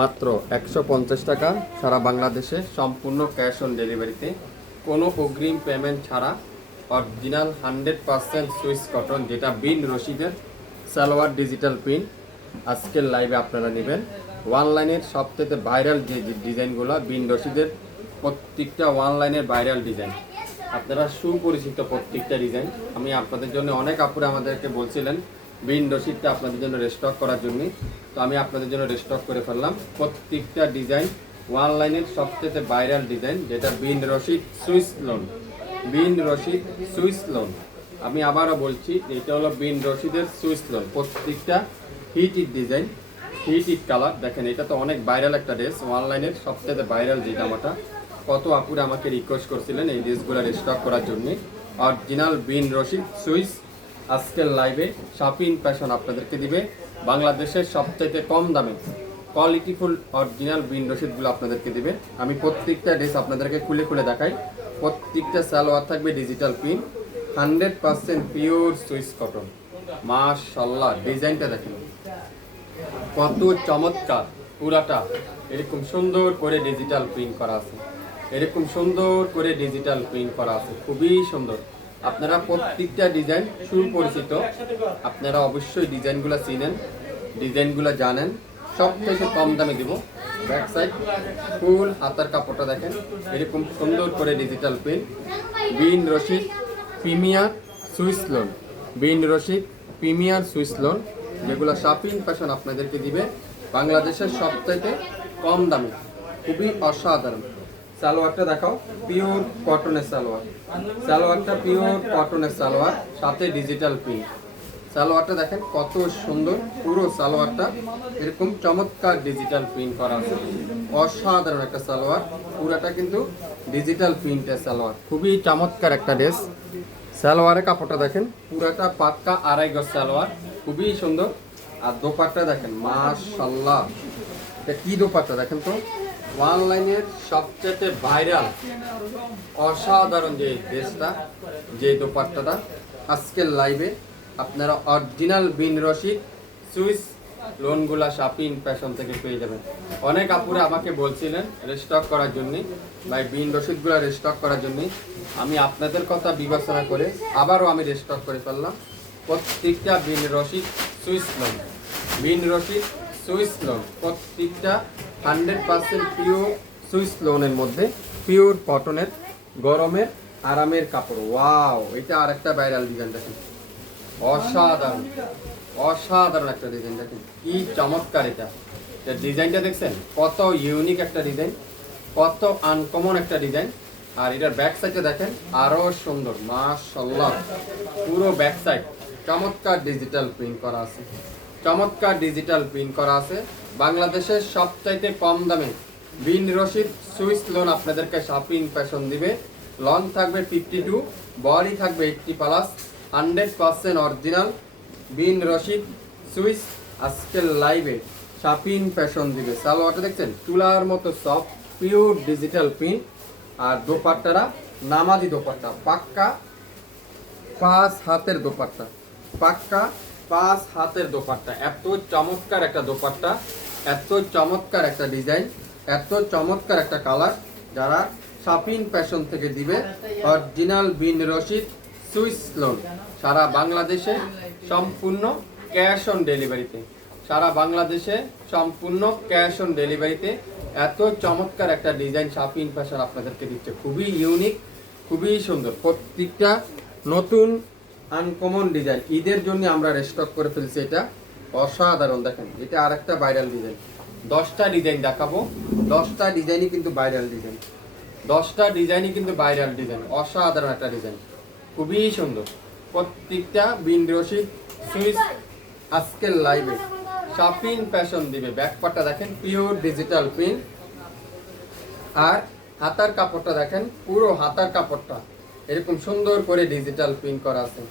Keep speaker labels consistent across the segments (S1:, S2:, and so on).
S1: মাত্র একশো পঞ্চাশ টাকা সারা বাংলাদেশে সম্পূর্ণ ক্যাশ অন ডেলিভারিতে। কোনো অগ্রিম পেমেন্ট ছাড়া original hundred percent Swiss cotton, যেটা বিন রশিদের সালোয়ার ডিজিটাল প্রিন্ট। আজকের লাইভে আপনারা নেবেন। অনলাইনের সবথেকে ভাইরাল যে ডিজাইনগুলো, বিন রশিদের প্রত্যেকটা অনলাইনের ভাইরাল ডিজাইন। আপনারা সুপরিচিত প্রত্যেকটা ডিজাইন। আমি আপনাদের জন্য অনেক আপুরে আমাদেরকে বলছিলেন বিন রশিদটা আপনাদের জন্য রেস্টক করার জন্য তো আমি আপনাদের জন্য রেস্টক করে ফেললাম। প্রত্যেকটা ডিজাইন অনলাইনের সবচেয়ে ভাইরাল ডিজাইন যেটা Bin Rashid Swiss lawn Bin Rashid Swiss lawn আমি আবারও বলছি, এটা হলো বিন রশিদের সুইস লোন প্রত্যেকটা hit it design hit it colour দেখেন, এটা তো অনেক ভাইরাল একটা ড্রেস অনলাইনের সবচেয়ে ভাইরাল যে জামাটা কত আপুরে আমাকে রিকোয়েস্ট করছিলেন এই ড্রেসগুলো রেস্টক করার জন্য। অরিজিনাল বিন রশিদ সুইস আজকের লাইভে শপিং ফ্যাশন আপনাদেরকে দিবে বাংলাদেশের সবচাইতে কম দামে কোয়ালিটিফুল অরিজিনাল বিন রশিদগুলো আপনাদেরকে দিবে। আমি প্রত্যেকটা ড্রেস আপনাদেরকে খুলে খুলে দেখাই। প্রত্যেকটা সালোয়ার থাকবে digital print hundred percent pure Swiss cotton মাশাল্লাহ ডিজাইনটা দেখেন। কত চমৎকার, পুরাটা। এরকম সুন্দর করে ডিজিটাল প্রিন্ট করা আছে। এরকম সুন্দর করে ডিজিটাল প্রিন্ট করা আছে। খুবই সুন্দর। আপনারা প্রত্যেকটা ডিজাইন সুপরিচিত আপনারা অবশ্যই ডিজাইনগুলো চিনেন ডিজাইনগুলো জানেন। সব থেকে কম দামে দিব। ব্যাক সাইড ফুল হাতার কাপড়টা দেখেন। এরকম সুন্দর করে digital print Bin Rashid premier Swiss lawn Bin Rashid premier Swiss lawn যেগুলো শপিং ফ্যাশন আপনাদেরকে দিবে। বাংলাদেশের সবথেকে কম দামে। খুবই অসাধারণ। সালোয়ারটা দেখাও। পিওর কটনের সালোয়ার। সালোয়ারটা পিওর কটনের সালোয়ার, সাথে ডিজিটাল প্রিন্ট সালোয়ারটা দেখেন কত সুন্দর, পুরো সালোয়ারটা এরকম চমৎকার ডিজিটাল প্রিন্ট করা আছে। অসাধারণ একটা সালোয়ার, পুরাটা কিন্তু ডিজিটাল প্রিন্টের সালোয়ার। খুবই চমৎকার একটা ড্রেস সালোয়ারের কাপড়টা দেখেন, পুরাটা পাক্কা আড়াই গজ সালোয়ার, খুবই সুন্দর। আর দোপাট্টা দেখেন মাশাল্লাহ কি দোপাট্টা দেখেন তো? অনলাইনের সবচেয়ে ভাইরাল অসাধারণ যে ড্রেসটা যে দোপাট্টাটা, আজকের লাইভে আপনারা অরিজিনাল বিন রশিদ সুইস লোনগুলা শাপিং ফ্যাশন থেকে পেয়ে যাবেন। অনেক আপুরে আমাকে বলছিলেন রেস্টক করার জন্যে, ভাই, বিন রশিদগুলো রেস্টক করার জন্য। আমি আপনাদের কথা বিবেচনা করে আবারও আমি রেস্টক করে ফেললাম। প্রত্যেকটা Bin Rashid Swiss lawn. Bin Rashid Swiss lawn. প্রত্যেকটা হান্ড্রেড পার্সেন্ট পিওর সুইস লোনের মধ্যে পিওর কটনের, গরমের, আরামের কাপড়। ওয়াও, এটা আরেকটা ভাইরাল ডিজাইন দেখেন। অসাধারণ অসাধারণ একটা ডিজাইন দেখেন। কি চমৎকার এটা। ডিজাইনটা দেখছেন? কত ইউনিক একটা ডিজাইন কত আনকমন একটা ডিজাইন আর এটার ব্যাক সাইডটা দেখেন, আরও সুন্দর মাশাল্লাহ পুরো ব্যাক সাইড চমৎকার ডিজিটাল প্রিন্ট করা আছে। চমৎকার ডিজিটাল প্রিন্ট করা আছে। বাংলাদেশের সবচাইতে কম দামে বিন রশিদ সুইস লোন আপনাদেরকে শপিং ফ্যাশন দিবে। লং থাকবে ফিফটি টু বডি থাকবে eighty plus hundred percent original Bin Rashid Swiss আজকের লাইভে শাপিং ফ্যাশন দিবে। সালোয়ারটা দেখছেন? তুলার মতো সফট পিওর ডিজিটাল প্রিন্ট আর দোপাট্টারা নামাজি দোপাট্টা, পাক্কা পাঁচ হাতের দোপাট্টা। পাক্কা পাঁচ হাতের দোপাট্টা, এত চমৎকার একটা দোপাট্টা, এত চমৎকার একটা ডিজাইন, এত চমৎকার একটা কালার, যারা শাপিং ফ্যাশন থেকে দিবে, original Bin Rashid, Swiss lawn. সারা বাংলাদেশে সম্পূর্ণ ক্যাশ অন ডেলিভারিতে। সারা বাংলাদেশে সম্পূর্ণ ক্যাশ অন ডেলিভারিতে এত চমৎকার একটা ডিজাইন শাপিং ফ্যাশন আপনাদেরকে দিচ্ছে। খুবই ইউনিক, খুবই সুন্দর। প্রত্যেকটা নতুন আনকমন ডিজাইন ঈদের জন্য আমরা রেস্টক করে ফেলছি এটা। অসাধারণ, দেখেন। এটা আরেকটা ভাইরাল ডিজাইন দশটা ডিজাইন দেখাবো। দশটা ডিজাইনই কিন্তু ভাইরাল ডিজাইন দশটা ডিজাইনই কিন্তু ভাইরাল ডিজাইন অসাধারণ একটা ডিজাইন খুবই সুন্দর। প্রত্যেকটা বিন রশিদ সুইস আজকের লাইভে শপিং ফ্যাশন দিবে। ব্যাকপারটা দেখেন পিওর ডিজিটাল প্রিন্ট আর হাতার কাপড়টা দেখেন, পুরো হাতার কাপড়টা। এরকম সুন্দর করে ডিজিটাল প্রিন্ট করা আছে।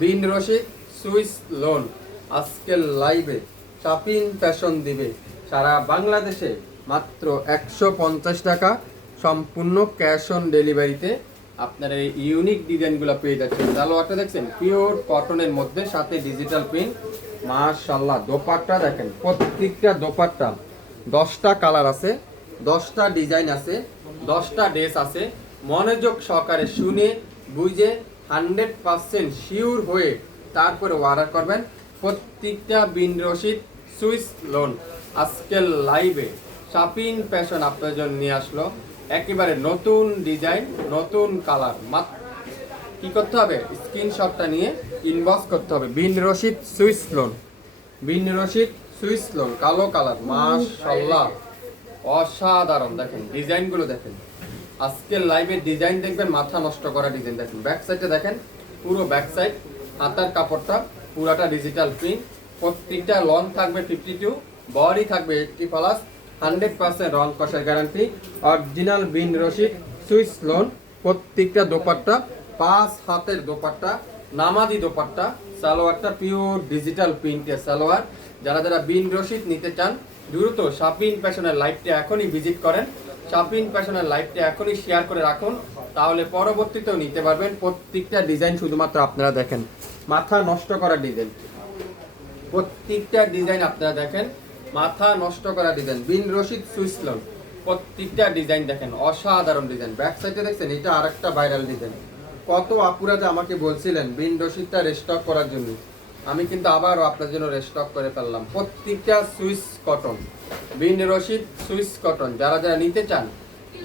S1: Bin Rashid, Swiss lawn. আজকের লাইভে শপিং ফ্যাশন দিবে। সারা বাংলাদেশে মাত্র একশো পঞ্চাশ টাকা সম্পূর্ণ ক্যাশ অন ডেলিভারিতে আপনারা এই ইউনিক ডিজাইনগুলো পেয়ে যাচ্ছেন। সালোয়ারটা দেখছেন? পিওর কটনের মধ্যে সাথে ডিজিটাল প্রিন্ট মাশাল্লাহ দোপাট্টা দেখেন, প্রত্যেকটা দোপাট্টা। দশটা কালার আছে, দশটা ডিজাইন আছে, দশটা ড্রেস আছে। মনোযোগ সহকারে শুনে বুঝে হান্ড্রেড পার্সেন্ট শিওর হয়ে তারপরে অর্ডার করবেন। প্রত্যেকটা বিন রশিদ সুইস লোন। আজকের লাইভে শাপিন ফ্যাশন আপনার জন্য নিয়ে আসলো। একেবারে নতুন ডিজাইন, নতুন কালার। মাত্র কি করতে হবে? স্ক্রিনশটটা নিয়ে ইনবক্স করতে হবে। Bin Rashid Swiss lawn. Bin Rashid Swiss lawn. কালো কালার। মাশাল্লাহ অসাধারণ। দেখেন, ডিজাইনগুলো দেখেন। আজকের লাইভের ডিজাইন দেখবেন, মাথা নষ্ট করা ডিজাইন দেখেন। ব্যাক সাইডে দেখেন, পুরো ব্যাক সাইড হাতার কাপড়টা, পুরাটা ডিজিটাল প্রিন্ট প্রত্যেকটা লং থাকবে ফিফটি টু বডি থাকবে এইটটি প্লাস হান্ড্রেড পার্সেন্ট রং কষার guarantee original Bin Rashid Swiss lawn প্রত্যেকটা দোপাট্টা, পাঁচ হাতের দোপাট্টা নামাদি দোপাট্টা, সালোয়ারটা পিওর ডিজিটাল প্রিন্টের সালোয়ার। যারা যারা বিন রশিদ নিতে চান, দ্রুত শাপিং প্যাশনের লাইভটা এখনই ভিজিট করেন। শাপিং প্যাশনের লাইভটা এখনই শেয়ার করে রাখুন, তাহলে পরবর্তীতেও নিতে পারবেন প্রত্যেকটা ডিজাইন শুধুমাত্র আপনারা দেখেন। মাথা নষ্ট করা ডিজাইন। প্রত্যেকটা ডিজাইন আপনারা দেখেন, মাথা নষ্ট করা ডিজাইন। বিন রশিদ সুইসলন প্রত্যেকটা ডিজাইন দেখেন, অসাধারণ ডিজাইন। ব্যাক সাইডে দেখছেন, এটা আরেকটা ভাইরাল ডিজাইন। কত আপুরা যে আমাকে বলছিলেন, বিন রশিদটা রেস্টক করার জন্য। আমি কিন্তু আবারও আপনার জন্য রেস্টক করে ফেললাম। প্রত্যেকটা Swiss cotton Bin Rashid, Swiss cotton. যারা যারা নিতে চান,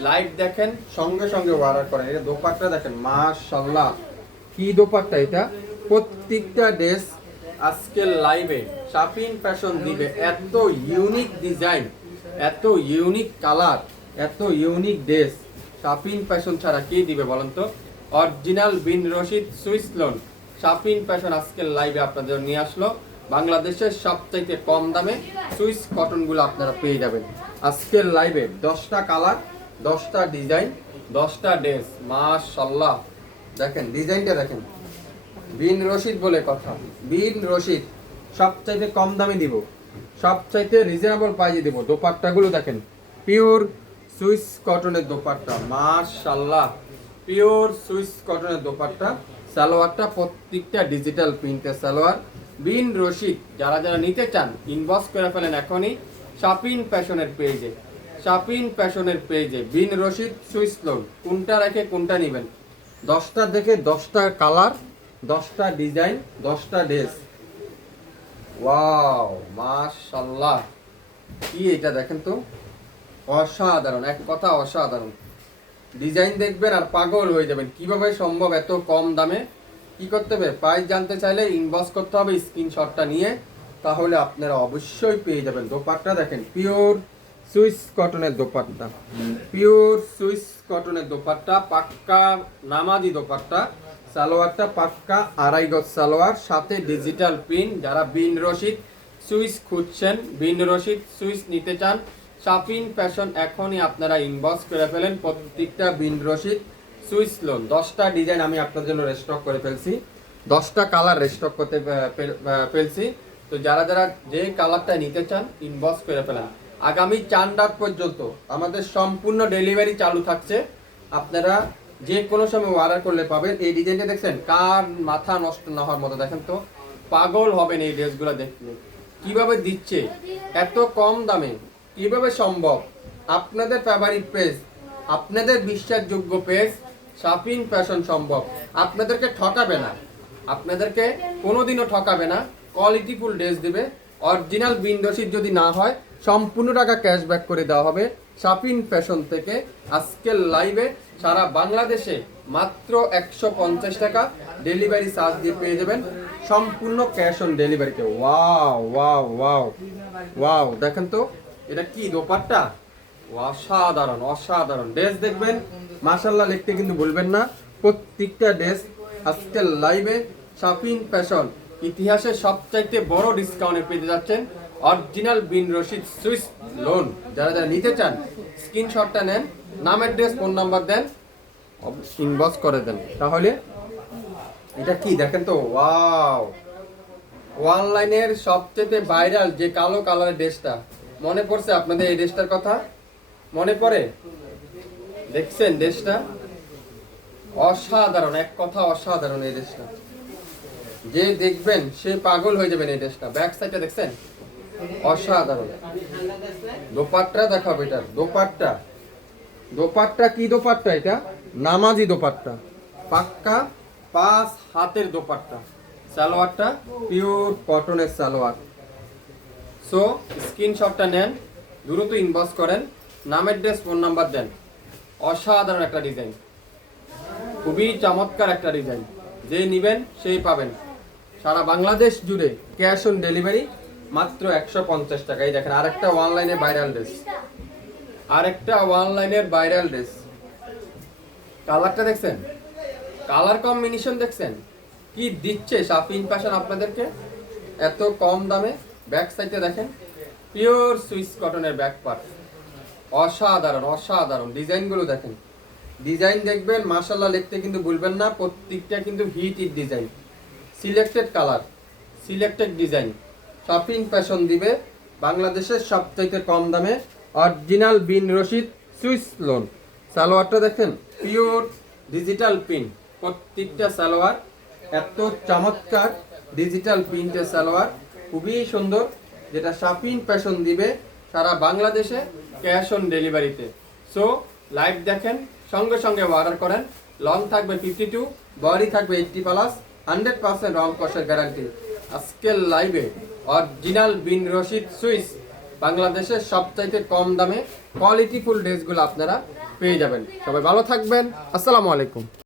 S1: লাইভ দেখেন, সঙ্গে সঙ্গে অর্ডার করেন। এটা দোপাট্টা দেখেন মাশাল্লাহ কি দোপাট্টা এটা? প্রত্যেকটা ড্রেস আজকের লাইভে শাপিং ফ্যাশন দিবে। এত ইউনিক ডিজাইন এত ইউনিক কালার এত ইউনিক ড্রেস শাপিং ফ্যাশন ছাড়া কি দিবে বলেন তো? Original Bin Rashid, Swiss lawn shopping fashion আজকের লাইভে আপনাদের নিয়ে আসলো। বাংলাদেশের সবচাইতে কম দামে সুইস কটনগুলো আপনারা পেয়ে যাবেন। আজকের লাইভে দশটা কালার দশটা ডিজাইন দশটা ড্রেস মাশাল্লাহ দেখেন ডিজাইনটা দেখেন। বিন রশিদ বলে কথা। বিন রশিদ, সবচাইতে কম দামে দিব। সবচাইতে রিজনেবল প্রাইজে দিব। দোপাট্টাগুলো দেখেন পিওর সুইস কটনের দোপাট্টা। মাশাল্লাহ পিওর সুইস কটনের দোপাট্টা। সালোয়ারটা প্রত্যেকটা ডিজিটাল প্রিন্টের সালোয়ার। বিন রশিদ, যারা যারা নিতে চান ইনবক্স করে ফেলেন এখনই শাপিং ফ্যাশনের পেজে শাপিং ফ্যাশনের পেজে বিন রশিদ সুইস লোন কোনটা রেখে কোনটা নেবেন? দশটা দেখে দশটা কালার, দশটা ডিজাইন, দশটা ড্রেস। ওয়াও মাশাল্লাহ কি এটা দেখেন তো? অসাধারণ, এক কথা অসাধারণ। ডিজাইন দেখবেন আর পাগল হয়ে যাবেন। কীভাবে সম্ভব এত কম দামে? কি করতে হবে? প্রাইস জানতে চাইলে ইনবক্স করতে হবে স্ক্রিনশটটা নিয়ে। তাহলে আপনারা অবশ্যই পেয়ে যাবেন দোপাট্টা। দেখেন পিওর সুইস কটনের দোপাট্টা। পিওর সুইস কটনের দোপাট্টা, পাক্কা নামাদি দোপাট্টা। সালোয়ারটা পাক্কা, আড়াই গজ সালোয়ার, সাথে ডিজিটাল পিন যারা বিন রশিদ সুইস খুঁজছেন, বিন রশিদ সুইস নিতে চান শাপিং ফ্যাশন এখনই আপনারা ইনবক্স করে ফেলেন। প্রত্যেকটা বিন রশিদ সুইস লোন দশটা ডিজাইন আমি আপনার জন্য রেস্টক করে ফেলছি। দশটা কালার রেস্টক করতে ফেলছি। তো যারা যারা যে কালারটা নিতে চান ইনবক্স করে ফেলেন আগামী চার রাত পর্যন্ত আমাদের সম্পূর্ণ ডেলিভারি চালু থাকছে। আপনারা যে কোনো সময় অর্ডার করলে পাবেন। এই ডিজাইনটা দেখছেন? কার মাথা নষ্ট না হওয়ার মতো, দেখেন তো। পাগল হবেন এই ড্রেসগুলো দেখলে কীভাবে দিচ্ছে? এত কম দামে। কীভাবে সম্ভব? আপনাদের ফেভারিট পেজ আপনাদের বিশ্বাসযোগ্য পেজ শাপিং ফ্যাশন সম্ভব। আপনাদেরকে ঠকাবে না। আপনাদেরকে কোনোদিনও ঠকাবে না। কোয়ালিটিফুল ড্রেস দেবে। অরিজিনাল বিন্ডোশিট যদি না হয়, সম্পূর্ণ টাকা ক্যাশব্যাক করে দেওয়া হবে শাপিং ফ্যাশন থেকে। আজকের লাইভে সারা বাংলাদেশে মাত্র একশো পঞ্চাশ টাকা ডেলিভারি চার্জ দিয়ে পেয়ে যাবেন। সম্পূর্ণ ক্যাশ অন ডেলিভারিতে ওয়াও ওয়াও ওয়াও ওয়াও দেখেন তো, এটা কি দোপাট্টা? অসাধারণ অসাধারণ। ড্রেস দেখবেন মাশাল্লাহ লিখতে কিন্তু ভুলবেন না। প্রত্যেকটা ড্রেস আজকের লাইভে শাপিং ফ্যাশন ইতিহাসে সবচাইতে বড় ডিসকাউন্টে পেতে যাচ্ছেন original Bin Rashid Swiss lawn যারা যারা নিতে চান স্ক্রিনশটটা নেন নাম অ্যাড্রেস ফোন নাম্বার দেন ইনবক্স করে দেন। তাহলে, এটা কি দেখেন তো? ওয়াও অনলাইনের সবচেয়ে ভাইরাল যে কালো কালারের ড্রেসটা মনে পড়ছে আপনাদের এই ড্রেসটার কথা? মনে পড়ে? দেখছেন ড্রেসটা অসাধারণ, এক কথা অসাধারণ এই ড্রেসটা যে দেখবেন, সে পাগল হয়ে যাবেন এই ড্রেসটা ব্যাক সাইডটা দেখছেন? অসাধারণ। দোপাট্টা দেখাবো এটা দোপাট্টা। দোপাট্টা কি দোপাট্টা এটা? নামাজি দোপাট্টা। পাক্কা পাঁচ হাতের দোপাট্টা। সালোয়ারটা পিওর কটনের সালোয়ার। সো স্ক্রিনশটটা নেন। দ্রুত ইনবক্স করেন। নামের ড্রেস ফোন নাম্বার দেন। অসাধারণ একটা ডিজাইন। খুবই চমৎকার একটা ডিজাইন। যে নিবেন, সেই পাবেন। সারা বাংলাদেশ জুড়ে ক্যাশ অন ডেলিভারি মাত্র একশো পঞ্চাশ টাকা। এই দেখেন, আরেকটা অনলাইনে ভাইরাল ড্রেস। আরেকটা অনলাইনের ভাইরাল ড্রেস। কালারটা দেখছেন? কালার কম্বিনেশন দেখছেন? কি দিচ্ছে শাপিং ফ্যাশন আপনাদেরকে? এত কম দামে ব্যাক সাইডে দেখেন, পিওর সুইস কটনের ব্যাক পার্ট। অসাধারণ অসাধারণ। ডিজাইনগুলো দেখেন। ডিজাইন দেখবেন মার্শাল্লাহ লিখতে কিন্তু ভুলবেন না, প্রত্যেকটা কিন্তু hit it design. Selected colour, selected design. Shopping fashion দিবে বাংলাদেশের সবচাইতে কম দামে original Bin Rashid Swiss lawn. সালোয়ারটা দেখেন, পিওর ডিজিটাল প্রিন্ট। প্রত্যেকটা সালোয়ার এত চমৎকার ডিজিটাল প্রিন্টের সালোয়ার। খুবই সুন্দর, যেটা শপিং ফ্যাশন দিবে সারা বাংলাদেশে ক্যাশ অন ডেলিভারিতে। সো, লাইভ দেখেন, সঙ্গে সঙ্গে অর্ডার করেন। লং থাকবে ফিফটি টু বডি থাকবে এইটটি প্লাস হান্ড্রেড পার্সেন্ট রং কষের গ্যারান্টি আজকের লাইভে অরিজিনাল বিন রশিদ সুইস, বাংলাদেশের সবচাইতে কম দামে কোয়ালিটিফুল ড্রেসগুলো আপনারা পেয়ে যাবেন। সবাই ভালো থাকবেন। আসসালামু আলাইকুম।